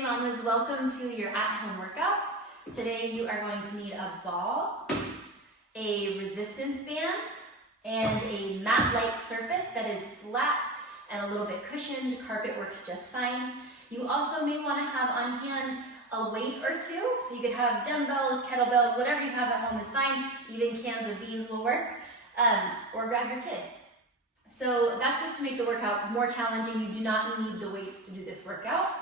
Hey mamas, welcome to your at-home workout. Today you are going to need a ball, a resistance band, and a mat-like surface that is flat and a little bit cushioned. Carpet works just fine. You also may want to have on hand a weight or two, so you could have dumbbells, kettlebells, whatever you have at home is fine. Even cans of beans will work, or grab your kid. So that's just to make the workout more challenging. You do not need the weights to do this workout.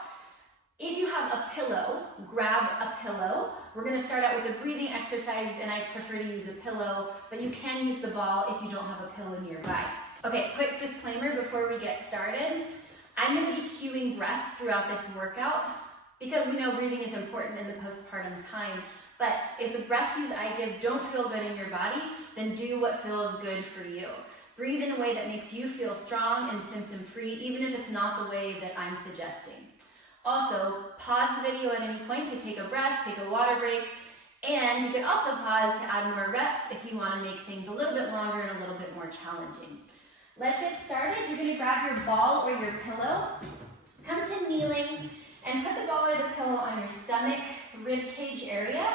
If you have a pillow, grab a pillow. We're going to start out with a breathing exercise, and I prefer to use a pillow, but you can use the ball if you don't have a pillow nearby. Okay, quick disclaimer before we get started. I'm going to be cueing breath throughout this workout because we know breathing is important in the postpartum time. But if the breath cues I give don't feel good in your body, then do what feels good for you. Breathe in a way that makes you feel strong and symptom-free, even if it's not the way that I'm suggesting. Also, pause the video at any point to take a breath, take a water break, and you can also pause to add more reps if you want to make things a little bit longer and a little bit more challenging. Let's get started. You're going to grab your ball or your pillow, come to kneeling, and put the ball or the pillow on your stomach, rib cage area,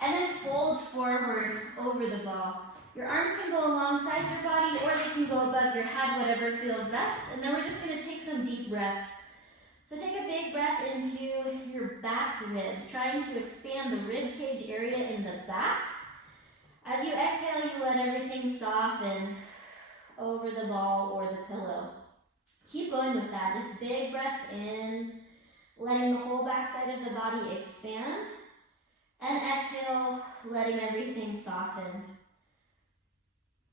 and then fold forward over the ball. Your arms can go alongside your body or they can go above your head, whatever feels best. And then we're just going to take some deep breaths. So take a big breath into your back ribs, trying to expand the rib cage area in the back. As you exhale, you let everything soften over the ball or the pillow. Keep going with that. Just big breaths in, letting the whole back side of the body expand. And exhale, letting everything soften.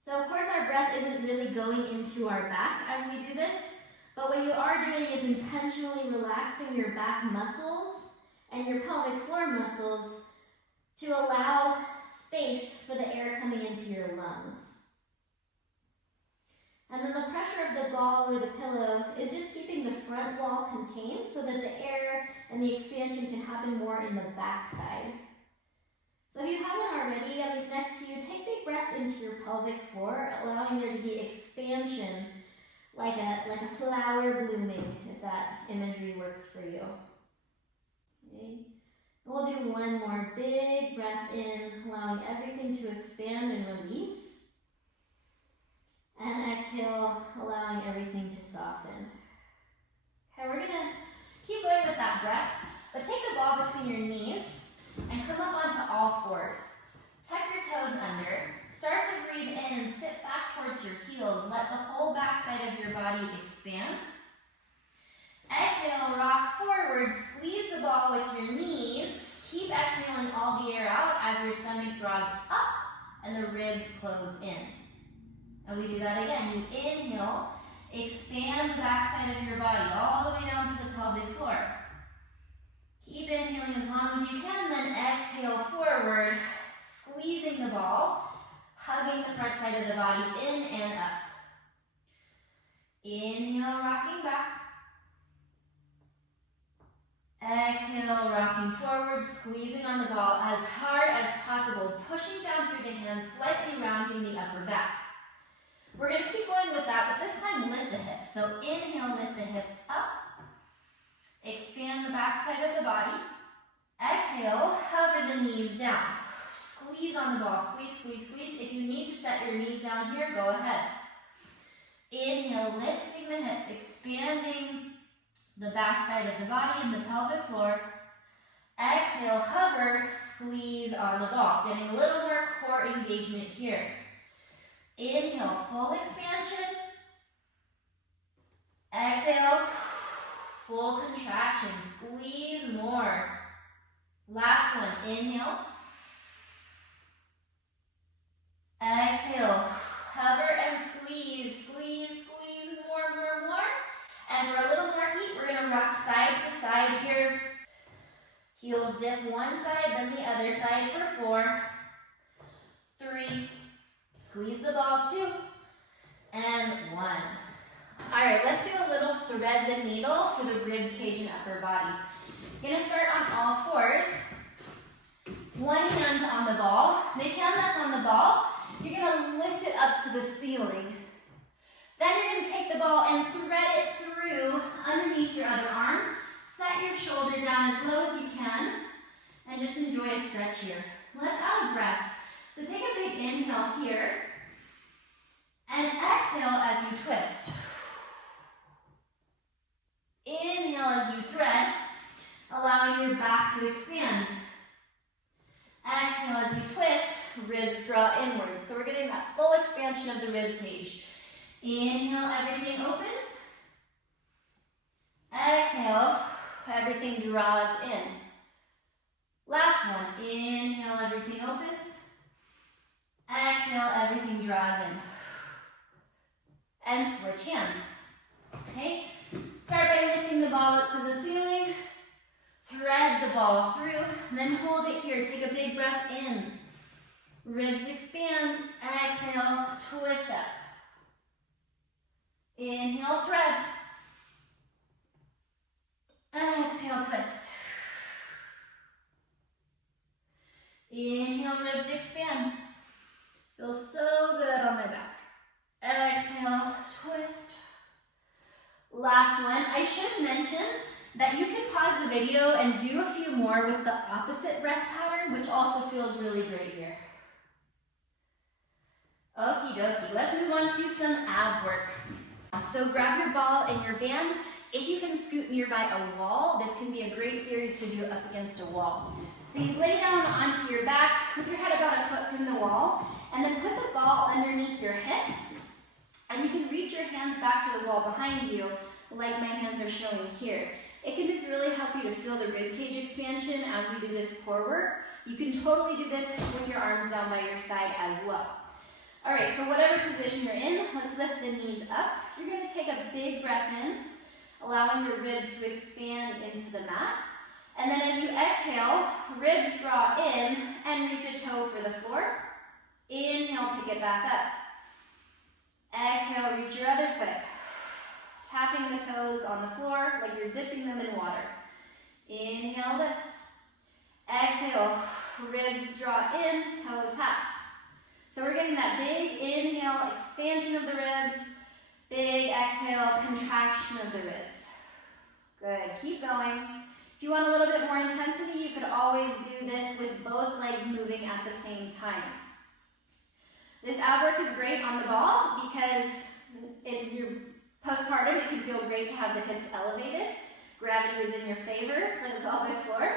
So of course our breath isn't really going into our back as we do this, but what you are doing is intentionally relaxing your back muscles and your pelvic floor muscles to allow space for the air coming into your lungs. And then the pressure of the ball or the pillow is just keeping the front wall contained so that the air and the expansion can happen more in the back side. So if you haven't already, on these next few, take big breaths into your pelvic floor, allowing there to be expansion like a flower blooming, if that imagery works for you. Okay. We'll do one more big breath in, allowing everything to expand and release. And exhale, allowing everything to soften. Okay, we're gonna keep going with that breath, but take the ball between your knees and come up onto all fours. Tuck your toes under. Start to breathe in and sit back towards your heels. Let the whole back side of your body expand. Exhale, rock forward. Squeeze the ball with your knees. Keep exhaling all the air out as your stomach draws up and the ribs close in. And we do that again. You inhale, expand the back side of your body all the way down to the pelvic floor. Keep inhaling as long as you can, then exhale forward, squeezing the ball, hugging the front side of the body in and up. Inhale, rocking back. Exhale, rocking forward, squeezing on the ball as hard as possible, pushing down through the hands, slightly rounding the upper back. We're going to keep going with that, but this time lift the hips. So inhale, lift the hips up. Expand the back side of the body. Exhale, hover the knees down. Squeeze on the ball, squeeze, squeeze, squeeze. If you need to set your knees down here, go ahead. Inhale, lifting the hips, expanding the back side of the body and the pelvic floor. Exhale, hover, squeeze on the ball. Getting a little more core engagement here. Inhale, full expansion. Exhale, full contraction. Squeeze more. Last one, inhale. Exhale, hover and squeeze, squeeze, squeeze, more. And for a little more heat, we're gonna rock side to side here. Heels dip one side, then the other side for 4, 3, squeeze the ball 2, and 1. All right, let's do a little thread the needle for the rib cage and upper body. You're gonna start on all fours. One hand on the ball. The hand that's on the ball, you're gonna lift it up to the ceiling. Then you're gonna take the ball and thread it through underneath your other arm Set your shoulder down as low as you can and just enjoy a stretch here. Let's add a breath. So take a big inhale here and exhale as you twist. Inhale as you thread, allowing your back to expand. Exhale as you twist, ribs draw inwards. So we're getting that full expansion of the rib cage. Inhale, everything opens. Exhale, everything draws in. Last one, inhale, everything opens. Exhale, everything draws in. And switch hands. Okay? Start by lifting the ball up to the ceiling. Thread the ball through, then hold it here. Take a big breath in. Ribs expand. Exhale, twist up. Inhale, thread. Exhale, twist. Inhale, ribs expand. Feels so good on my back. Exhale, twist. Last one. I should mention that you can pause the video and do a few more with the opposite breath pattern, which also feels really great here. Okie dokie, let's move on to some ab work. So grab your ball and your band. If you can scoot nearby a wall, this can be a great series to do up against a wall. So you lay down onto your back, with your head about a foot from the wall, and then put the ball underneath your hips, and you can reach your hands back to the wall behind you, like my hands are showing here. It can just really help you to feel the rib cage expansion as we do this core work. You can totally do this with your arms down by your side as well. All right, so whatever position you're in, let's lift the knees up. You're going to take a big breath in, allowing your ribs to expand into the mat. And then as you exhale, ribs draw in and reach a toe for the floor. Inhale, pick it back up. Exhale, reach your other foot. Tapping the toes on the floor like you're dipping them in water. Inhale, lift. Exhale, ribs draw in, toe taps. So we're getting that big inhale, expansion of the ribs, big exhale, contraction of the ribs. Good, keep going. If you want a little bit more intensity, you could always do this with both legs moving at the same time. This ab work is great on the ball because if you're postpartum, it can feel great to have the hips elevated. Gravity is in your favor for the pelvic floor.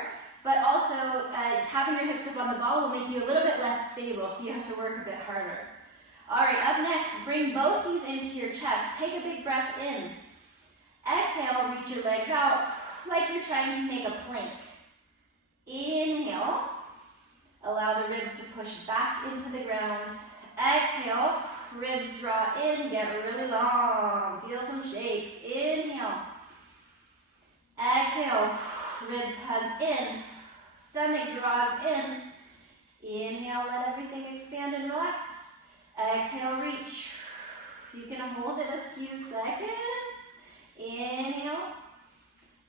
But also, having your hips up on the ball will make you a little bit less stable, so you have to work a bit harder. All right, up next, bring both knees into your chest. Take a big breath in. Exhale, reach your legs out like you're trying to make a plank. Inhale, allow the ribs to push back into the ground. Exhale, ribs draw in, get really long. Feel some shakes. Inhale. Exhale, ribs hug in. Stomach draws in. Inhale, let everything expand and relax. Exhale, reach. You can hold it a few seconds. Inhale.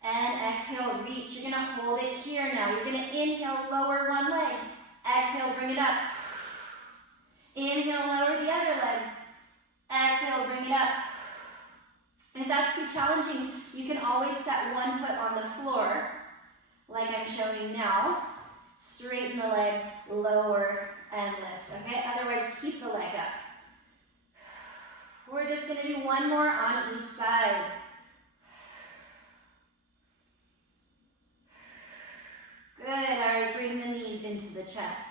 And exhale, reach. You're going to hold it here now. You're going to inhale, lower one leg. Exhale, bring it up. Inhale, lower the other leg. Exhale, bring it up. If that's too challenging, you can always set one foot on the floor, like I'm showing now. Straighten the leg, lower, and lift, okay? Otherwise, keep the leg up. We're just gonna do one more on each side. Good, all right, bring the knees into the chest.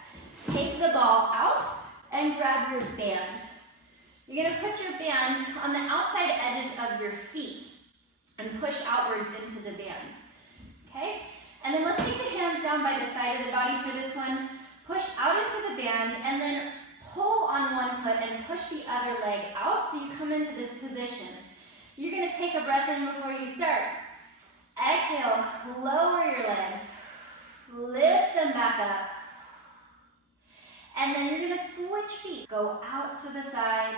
Take the ball out and grab your band. You're gonna put your band on the outside edges of your feet and push outwards into the band, okay? And then let's take the hands down by the side of the body for this one. Push out into the band and then pull on one foot and push the other leg out so you come into this position. You're gonna take a breath in before you start. Exhale, lower your legs, lift them back up. And then you're gonna switch feet. Go out to the side,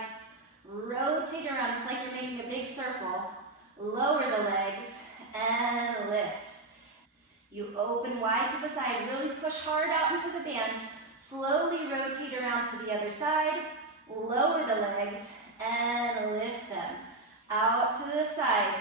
rotate around. It's like you're making a big circle. Lower the legs and lift. You open wide to the side, really push hard out into the band. Slowly rotate around to the other side. Lower the legs and lift them. Out to the side.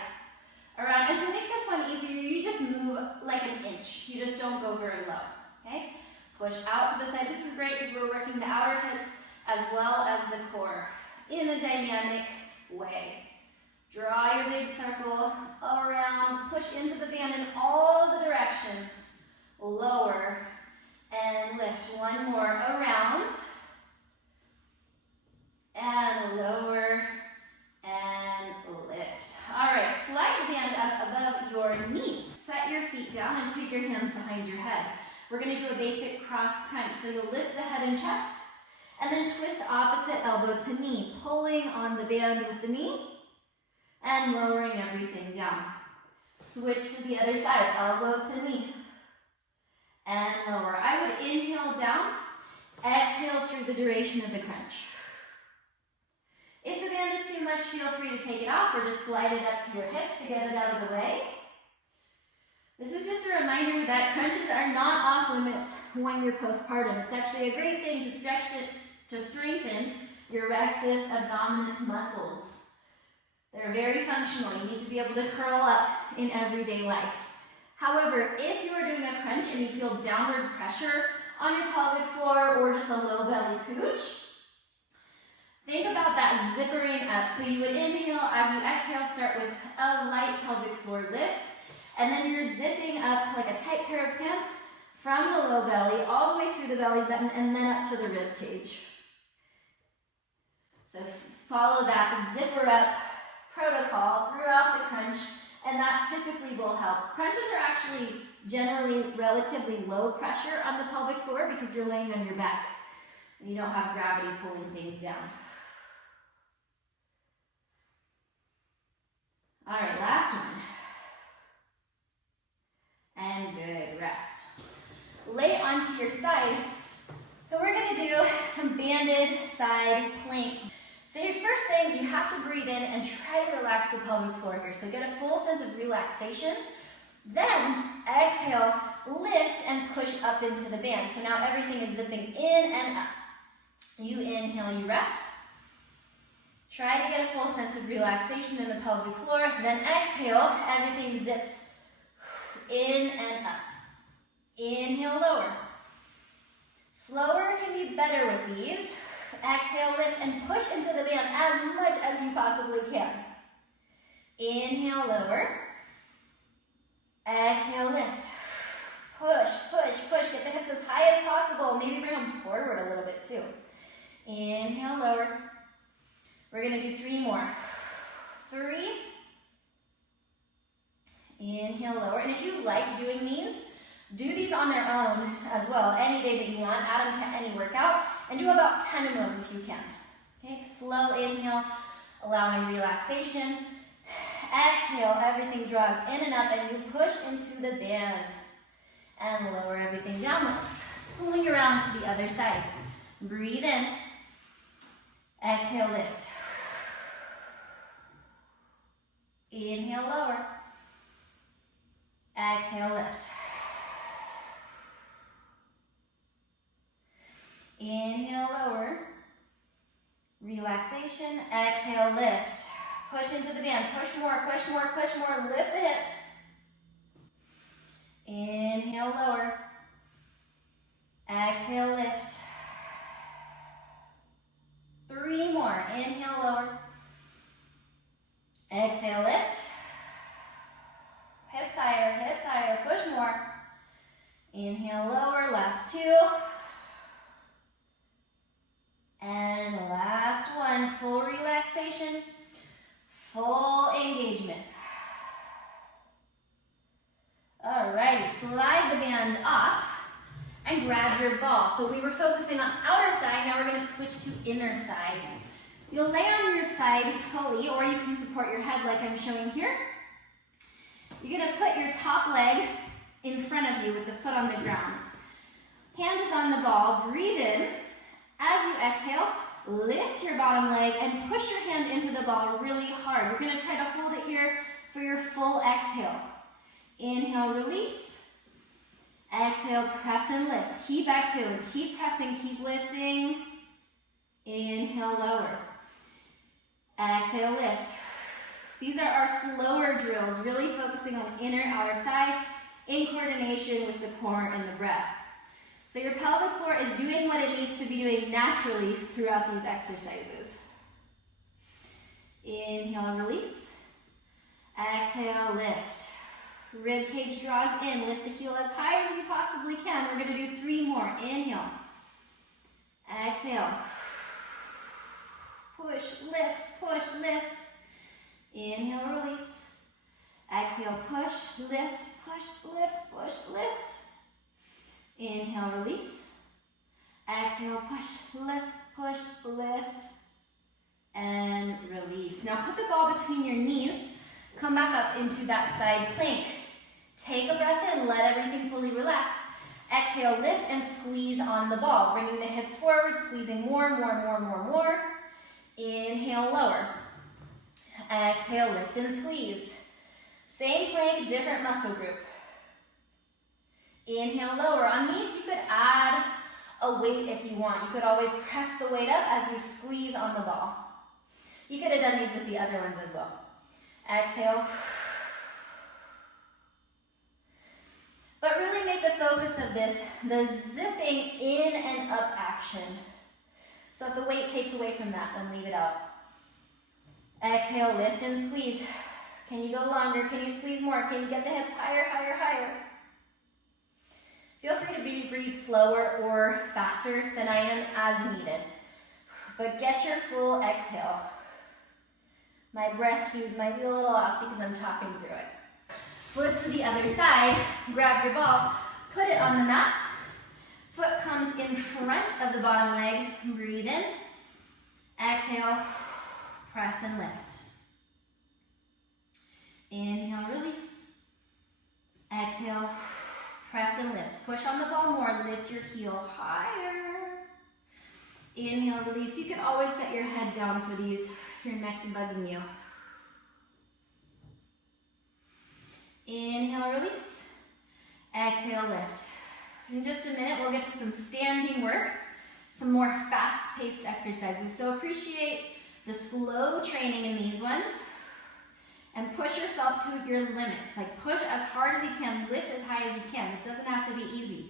around. And to make this one easier, you just move like an inch. You just don't go very low, okay? Push out to the side. This is great because we're working the outer hips as well as the core in a dynamic way. Draw your big circle around, push into the band in all the directions. Lower and lift. One more around and lower and lift. All right, slide the band up above your knees. Set your feet down and take your hands behind your head. We're going to do a basic cross crunch. So you'll lift the head and chest and then twist opposite elbow to knee, pulling on the band with the knee and lowering everything down. Switch to the other side, elbow to knee and lower. I would inhale down, exhale through the duration of the crunch. If the band is too much, feel free to take it off or just slide it up to your hips to get it out of the way. This is just a reminder that crunches are not off limits when you're postpartum. It's actually a great thing to stretch it to strengthen your rectus abdominis muscles. They're very functional. You need to be able to curl up in everyday life. However, if you are doing a crunch and you feel downward pressure on your pelvic floor or just a low belly pooch, think about that zippering up. So you would inhale, as you exhale, start with a light pelvic floor lift, and then you're zipping up like a tight pair of pants from the low belly all the way through the belly button and then up to the rib cage. So follow that zipper up protocol throughout the crunch, and that typically will help. Crunches are actually generally relatively low pressure on the pelvic floor because you're laying on your back and you don't have gravity pulling things down. All right, last one. And good, rest. Lay onto your side, and we're gonna do some banded side planks. So your first thing, you have to breathe in and try to relax the pelvic floor here. So get a full sense of relaxation. Then exhale, lift and push up into the band. So now everything is zipping in and up. You inhale, you rest. Try to get a full sense of relaxation in the pelvic floor. Then exhale, everything zips in and up. Inhale, lower. Slower can be better with these. Exhale, lift, and push into the band as much as you possibly can. Inhale, lower. Exhale, lift. Push, push, push. Get the hips as high as possible. Maybe bring them forward a little bit too. Inhale, lower. We're going to do 3 more. 3. Inhale, lower. And if you like doing these, do these on their own as well. Any day that you want, add them to any workout, and do about 10 of them if you can. Okay, slow inhale, allowing relaxation. Exhale, everything draws in and up, and you push into the band. And lower everything down. Let's swing around to the other side. Breathe in. Exhale, lift. Inhale, lower. Exhale, lift. Inhale, lower. Relaxation. Exhale, lift. Push into the band. Push more, push more, push more. Lift the hips. Inhale, lower. Exhale, lift. 3 more. Inhale, lower. Exhale, lift. Hips higher, push more. Inhale, lower, last 2. And last one, full relaxation, full engagement. Alrighty, slide the band off and grab your ball. So we were focusing on outer thigh, now we're gonna switch to inner thigh. You'll lay on your side fully, or you can support your head like I'm showing here. You're gonna put your top leg in front of you with the foot on the ground. Hand is on the ball, breathe in. As you exhale, lift your bottom leg and push your hand into the ball really hard. You're gonna try to hold it here for your full exhale. Inhale, release. Exhale, press and lift. Keep exhaling, keep pressing, keep lifting. Inhale, lower. Exhale, lift. These are our slower drills, really focusing on inner outer thigh in coordination with the core and the breath. So your pelvic floor is doing what it needs to be doing naturally throughout these exercises. Inhale, release. Exhale, lift. Rib cage draws in. Lift the heel as high as you possibly can. We're going to do 3 more. Inhale. Exhale. Push, lift, push, lift. Inhale, release. Exhale, push, lift, push, lift, push, lift. Inhale, release. Exhale, push, lift, push, lift. And release. Now put the ball between your knees. Come back up into that side plank. Take a breath in, let everything fully relax. Exhale, lift and squeeze on the ball. Bringing the hips forward, squeezing more. Inhale, lower. Exhale, lift and squeeze. Same plank, different muscle group. Inhale, lower. On these, you could add a weight if you want. You could always press the weight up as you squeeze on the ball. You could have done these with the other ones as well. Exhale. But really make the focus of this the zipping in and up action. So if the weight takes away from that, then leave it out. Exhale, lift and squeeze. Can you go longer? Can you squeeze more? Can you get the hips higher, higher, higher? Feel free to breathe slower or faster than I am as needed. But get your full exhale. My breath cues might be a little off because I'm talking through it. Flip to the other side, grab your ball, put it on the mat. Foot comes in front of the bottom leg, breathe in. Exhale, press and lift. Inhale, release. Exhale, press and lift. Push on the ball more, lift your heel higher. Inhale, release. You can always set your head down for these if your neck's bugging you. Inhale, release. Exhale, lift. In just a minute, we'll get to some standing work, some more fast-paced exercises. So appreciate the slow training in these ones and push yourself to your limits. Like push as hard as you can, lift as high as you can. This doesn't have to be easy.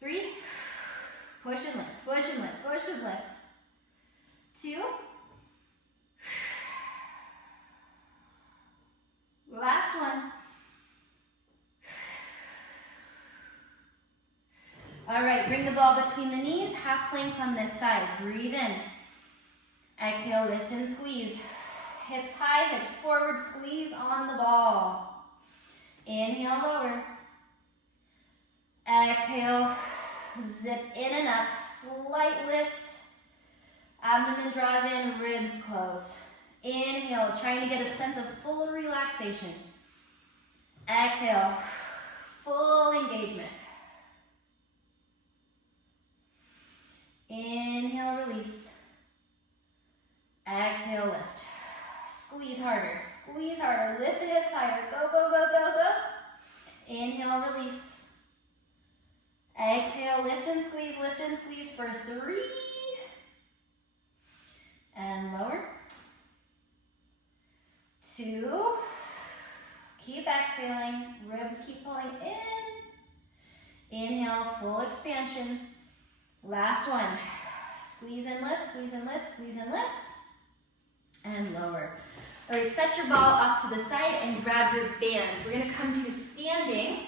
3, push and lift, push and lift, push and lift. 2, last one. All right, bring the ball between the knees, half planks on this side. Breathe in. Exhale, lift and squeeze. Hips high, hips forward, squeeze on the ball. Inhale, lower. Exhale, zip in and up, slight lift. Abdomen draws in, ribs close. Inhale, trying to get a sense of full relaxation. Exhale, full engagement. Inhale, release. Exhale, lift. Squeeze harder, lift the hips higher. Go, go, go, go, go. Inhale, release. Exhale, lift and squeeze for 3. And lower. 2. Keep exhaling, ribs keep pulling in. Inhale, full expansion. Last one. Squeeze and lift, squeeze and lift, squeeze and lift. And lower. All right, set your ball off to the side and grab your band. We're gonna come to standing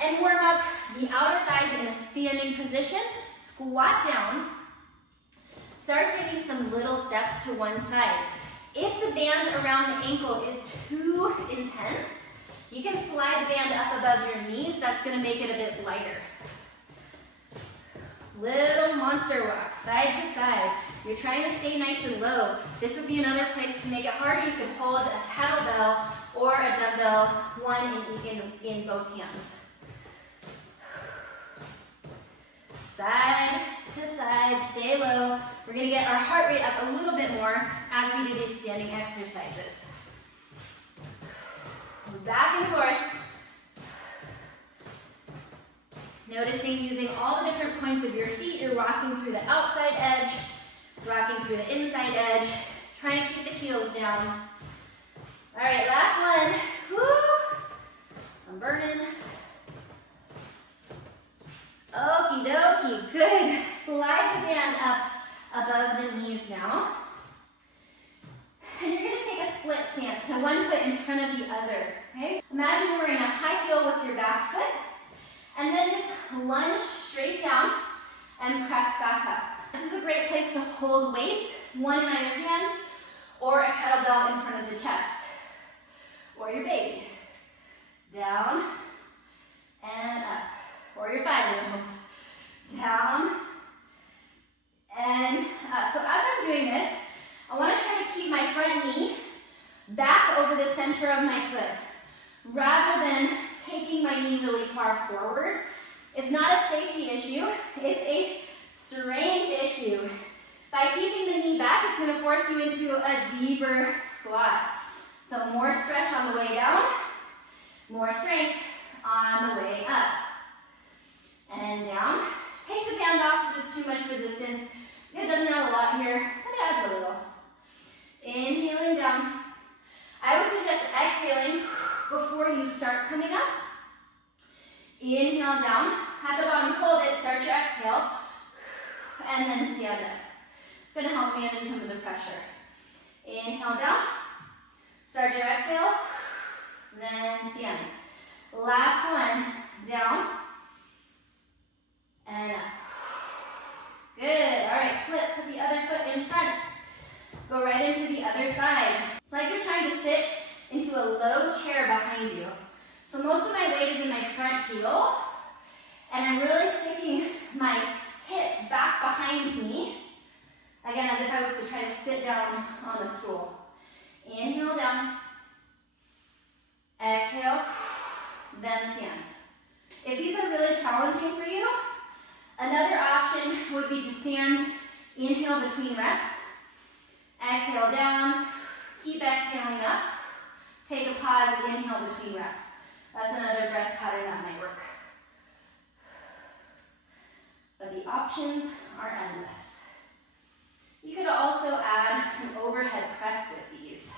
and warm up the outer thighs in a standing position. Squat down. Start taking some little steps to one side. If the band around the ankle is too intense, you can slide the band up above your knees. That's gonna make it a bit lighter. Little monster walk, side to side. You're trying to stay nice and low. This would be another place to make it harder. You could hold a kettlebell or a dumbbell, one in both hands. Side to side, stay low. We're gonna get our heart rate up a little bit more as we do these standing exercises. Back and forth. Noticing using all the different points of your feet. You're rocking through the outside edge, rocking through the inside edge, trying to keep the heels down. All right, last one. Woo! I'm burning. Okie dokie, good. Slide the band up above the knees now. And you're gonna take a split stance, so one foot in front of the other, okay? Imagine you're wearing a high heel with your back foot, and then just lunge straight down and press back up. This is a great place to hold weights, one in either hand, or a kettlebell in front of the chest, or your baby. Down and up, or your 5-year-old. Down and up. So as I'm doing this, I want to try to keep my front knee back over the center of my foot, rather than taking my knee really far forward. It's not a safety issue, it's a strength issue. By keeping the knee back, it's going to force you into a deeper squat. So more stretch on the way down, more strength on the way up. And down. Take the band off if it's too much resistance. It doesn't add a lot here, but it adds a little. Inhaling down. I would suggest exhaling before you start coming up. Inhale down. At the bottom, hold it. Start your exhale. And then stand up. It's going to help manage some of the pressure. Inhale down. Start your exhale. Then stand. Last one. Down. And up. Good. All right, flip. Put the other foot in front. Go right into the other side. It's like you're trying to sit into a low chair behind you. So most of my weight is in my front heel, and I'm really sticking my hips back behind me, again, as if I was to try to sit down on a stool. Inhale down. Exhale. Then stand. If these are really challenging for you, another option would be to stand, inhale between reps, exhale down, keep exhaling up, take a pause, inhale between reps. That's another breath pattern that might work. But the options are endless. You could also add an overhead press with these,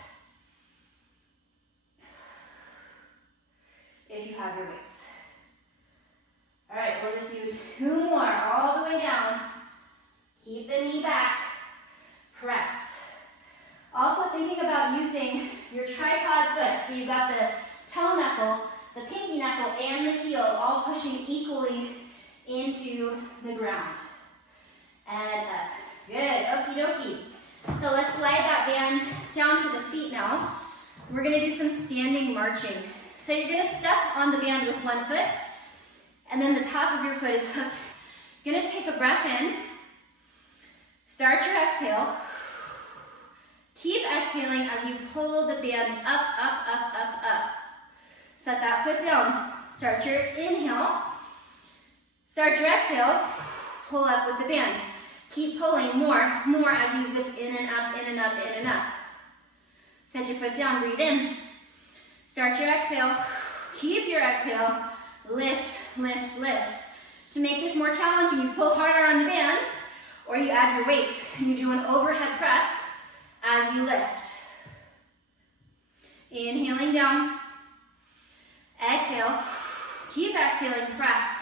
if you have your weights. All right, we'll just do 2 more, all the way down. Keep the knee back, press. Also thinking about using your tripod foot, so you've got the toe knuckle, the pinky knuckle, and the heel all pushing equally into the ground. And up. Good, okie dokie. So let's slide that band down to the feet now. We're gonna do some standing marching. So you're gonna step on the band with one foot, and then the top of your foot is hooked. You're gonna take a breath in, start your exhale, keep exhaling as you pull the band up, up, up, up, up. Set that foot down, start your inhale, start your exhale, pull up with the band. Keep pulling more as you zip in and up, in and up, in and up. Set your foot down, breathe in. Start your exhale, keep your exhale, lift, lift, lift. To make this more challenging, you pull harder on the band, or you add your weights and you do an overhead press as you lift. Inhaling down, exhale, keep exhaling, press.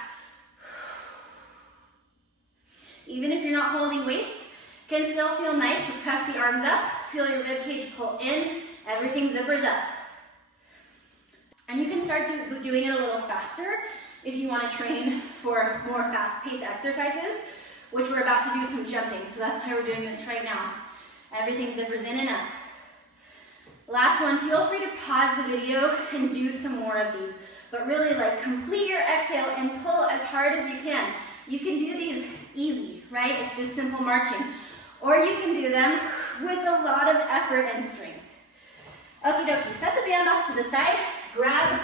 Even if you're not holding weights, it can still feel nice to press the arms up, feel your rib cage pull in, everything zippers up. And you can start doing it a little faster if you want to train for more fast-paced exercises, which we're about to do some jumping, so that's why we're doing this right now. Everything zippers in and up. Last one, feel free to pause the video and do some more of these, but really complete your exhale and pull as hard as you can. You can do these easy, right? It's just simple marching. Or you can do them with a lot of effort and strength. Okie dokie, set the band off to the side, grab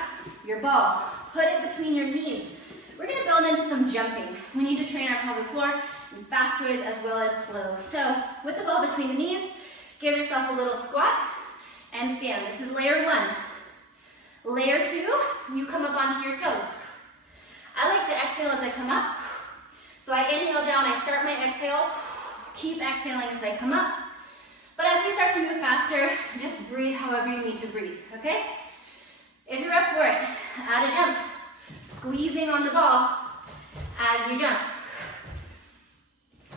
your ball, put it between your knees. We're gonna build into some jumping. We need to train our pelvic floor in fast ways as well as slow. So with the ball between the knees, give yourself a little squat and stand. This is layer 1. Layer 2, you come up onto your toes. I like to exhale as I come up. So I inhale down, I start my exhale, keep exhaling as I come up. But as you start to move faster, just breathe however you need to breathe, okay? If you're up for it, add a jump. Squeezing on the ball as you jump.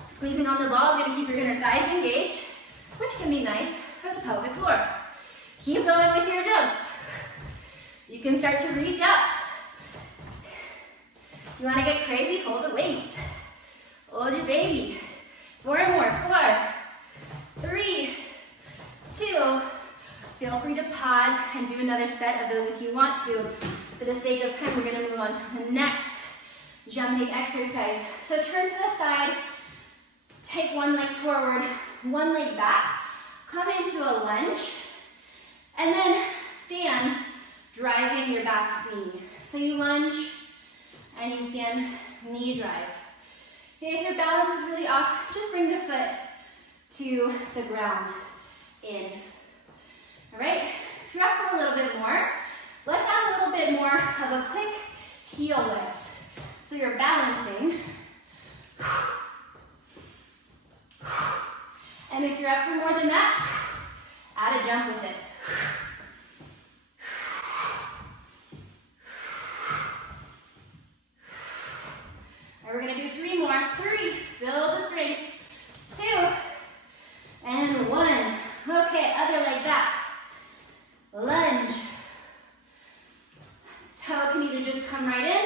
Squeezing on the ball is going to keep your inner thighs engaged, which can be nice for the pelvic floor. Keep going with your jumps. You can start to reach up. You want to get crazy? Hold the weight. Hold your baby. 4 more. 4, 3, 2. Feel free to pause and do another set of those if you want to. For the sake of time, we're going to move on to the next jumping exercise. So turn to the side, take one leg forward, one leg back, come into a lunge, and then stand, driving your back knee. So you lunge and you stand, knee drive. Okay, if your balance is really off, just bring the foot to the ground, in. All right, if you're up for a little bit more, let's add a little bit more of a quick heel lift. So you're balancing. And if you're up for more than that, add a jump with it. All right, we're gonna do 3 more. 3, build the strength. 2, and 1. Okay, other leg back. Lunge. Toe can either just come right in,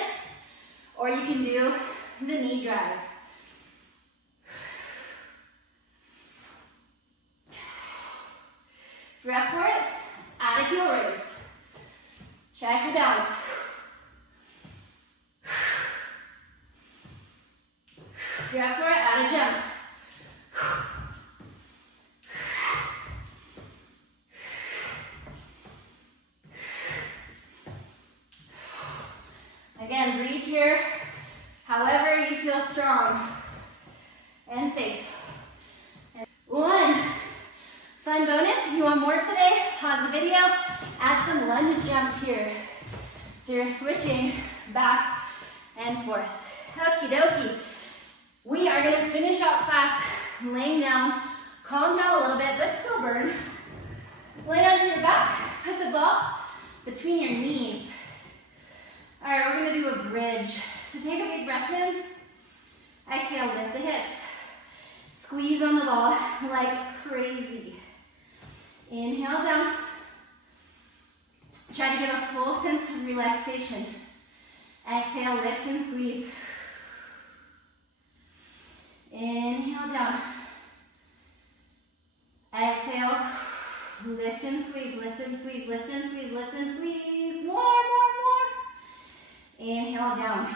or you can do the knee drive. If you're up for it, add a heel raise. Check your balance. If you're up for it, add a jump. Again, breathe here, however you feel strong and safe. And 1. Fun bonus, if you want more today, pause the video, add some lunge jumps here. So you're switching back and forth. Okie dokie. We are gonna finish out class laying down, calm down a little bit, but still burn. Lay down to your back, put the ball between your knees. All right, we're gonna do a bridge. So take a big breath in, exhale, lift the hips. Squeeze on the ball like crazy. Inhale down. Try to give a full sense of relaxation. Exhale, lift and squeeze. Inhale down. Exhale, lift and squeeze, lift and squeeze, lift and squeeze, lift and squeeze. More. Inhale down.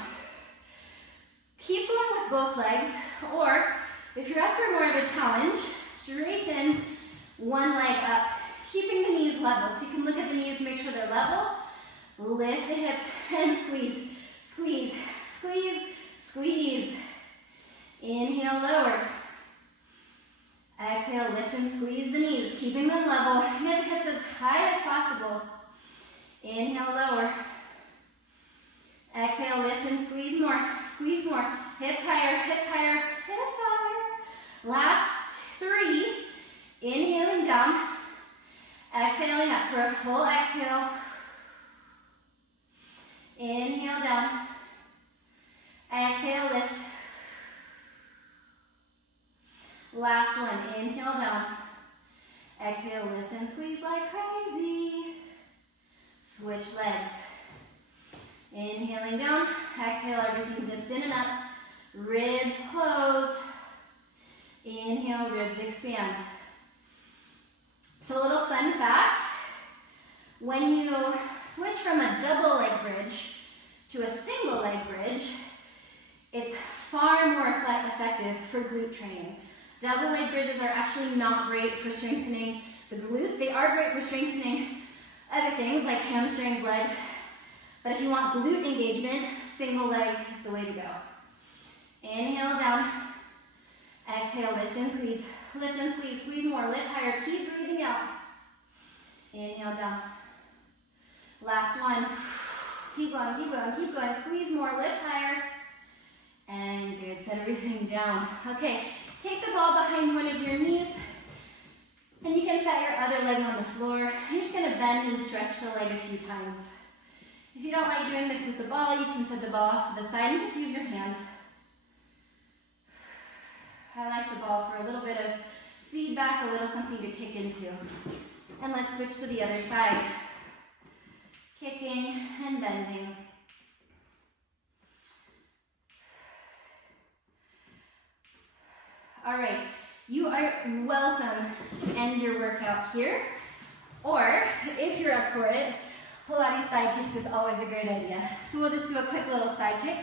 Keep going with both legs, or if you're up for more of a challenge, straighten one leg up, keeping the knees level. So you can look at the knees, make sure they're level. Lift the hips and squeeze, squeeze, squeeze, squeeze. Inhale, lower. Exhale, lift and squeeze the knees, keeping them level. Get the hips as high as possible. Inhale, lower. Exhale, lift and squeeze more, squeeze more. Hips higher, hips higher, hips higher. Last 3, inhaling down, exhaling up for a full exhale. Inhale down, exhale, lift. Last one, inhale down, exhale, lift and squeeze like crazy. Switch legs. Inhaling down, exhale, everything zips in and up. Ribs close. Inhale, ribs expand. So a little fun fact, when you switch from a double leg bridge to a single leg bridge, it's far more effective for glute training. Double leg bridges are actually not great for strengthening the glutes. They are great for strengthening other things like hamstrings, legs. But if you want glute engagement, single leg is the way to go. Inhale down. Exhale, lift and squeeze. Lift and squeeze, squeeze more, lift higher, keep breathing out. Inhale down. Last one. Keep going, keep going, keep going. Squeeze more, lift higher. And good, set everything down. Okay, take the ball behind one of your knees. And you can set your other leg on the floor. You're just gonna bend and stretch the leg a few times. If you don't like doing this with the ball, you can set the ball off to the side and just use your hands. I like the ball for a little bit of feedback, a little something to kick into. And let's switch to the other side. Kicking and bending. All right, you are welcome to end your workout here, or if you're up for it, Pilates side kicks is always a great idea. So we'll just do a quick little side kick,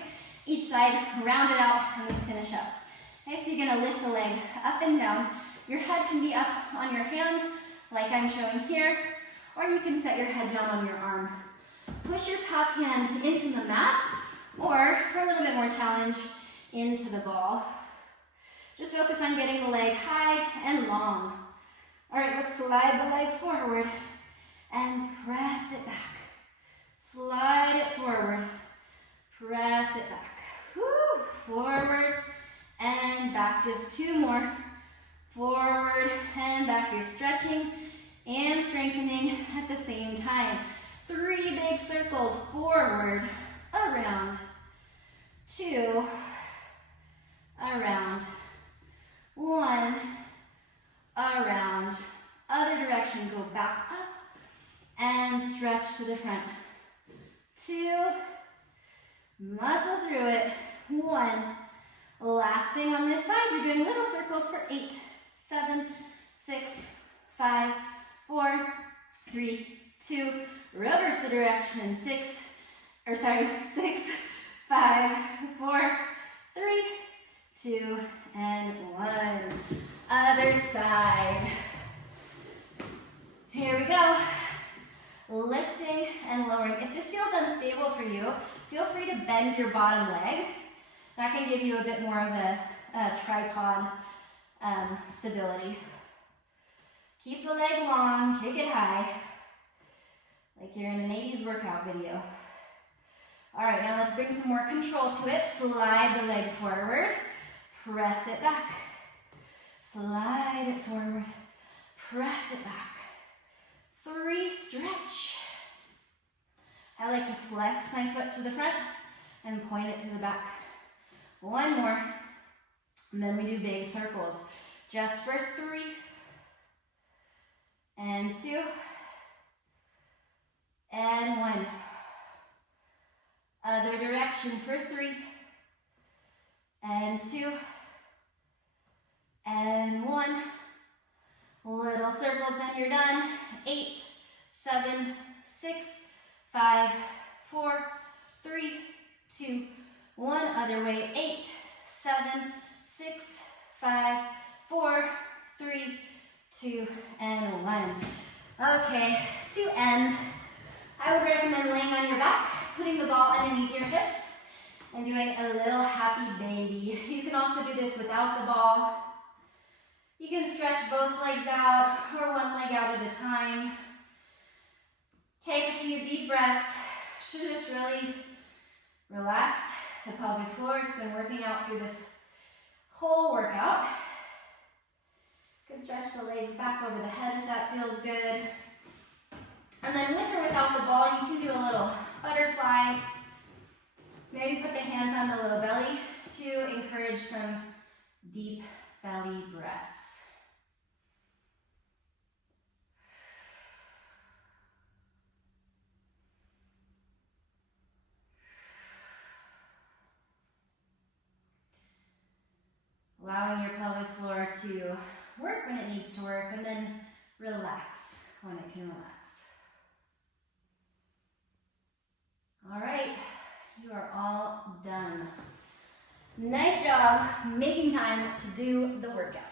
each side, round it out, and then finish up. Okay, so you're gonna lift the leg up and down. Your head can be up on your hand, like I'm showing here, or you can set your head down on your arm. Push your top hand into the mat, or for a little bit more challenge, into the ball. Just focus on getting the leg high and long. All right, let's slide the leg forward and press it back. Slide it forward, press it back. Woo. Forward and back, just two more. Forward and back, you're stretching and strengthening at the same time. 3 big circles, forward, around, 2, around, 1, around, other direction, go back up and stretch to the front. 2, muscle through it, 1. Last thing on this side, you're doing little circles for 8, 7, 6, 5, 4, 3, 2, reverse the direction, 6, 5, 4, 3, 2, and 1. Other side. Here we go. Lifting and lowering. If this feels unstable for you, feel free to bend your bottom leg. That can give you a bit more of a tripod stability. Keep the leg long, kick it high, like you're in an 80s workout video. All right, now let's bring some more control to it. Slide the leg forward, press it back. Slide it forward, press it back. 3, stretch. I like to flex my foot to the front and point it to the back. 1 more, and then we do big circles. Just for 3, and 2, and 1. Other direction for 3, and 2, and 1. Little circles, then you're done. 8, 7, 6, 5, 4, 3, 2, 1. Other way. 8, 7, 6, 5, 4, 3, 2, and 1. Okay, to end, I would recommend laying on your back, putting the ball underneath your hips, and doing a little happy baby. You can also do this without the ball. You can stretch both legs out or one leg out at a time. Take a few deep breaths to just really relax the pelvic floor. It's been working out through this whole workout. You can stretch the legs back over the head if that feels good. And then with or without the ball, you can do a little butterfly. Maybe put the hands on the low belly to encourage some deep belly breaths. Allowing your pelvic floor to work when it needs to work, and then relax when it can relax. All right, you are all done. Nice job making time to do the workout.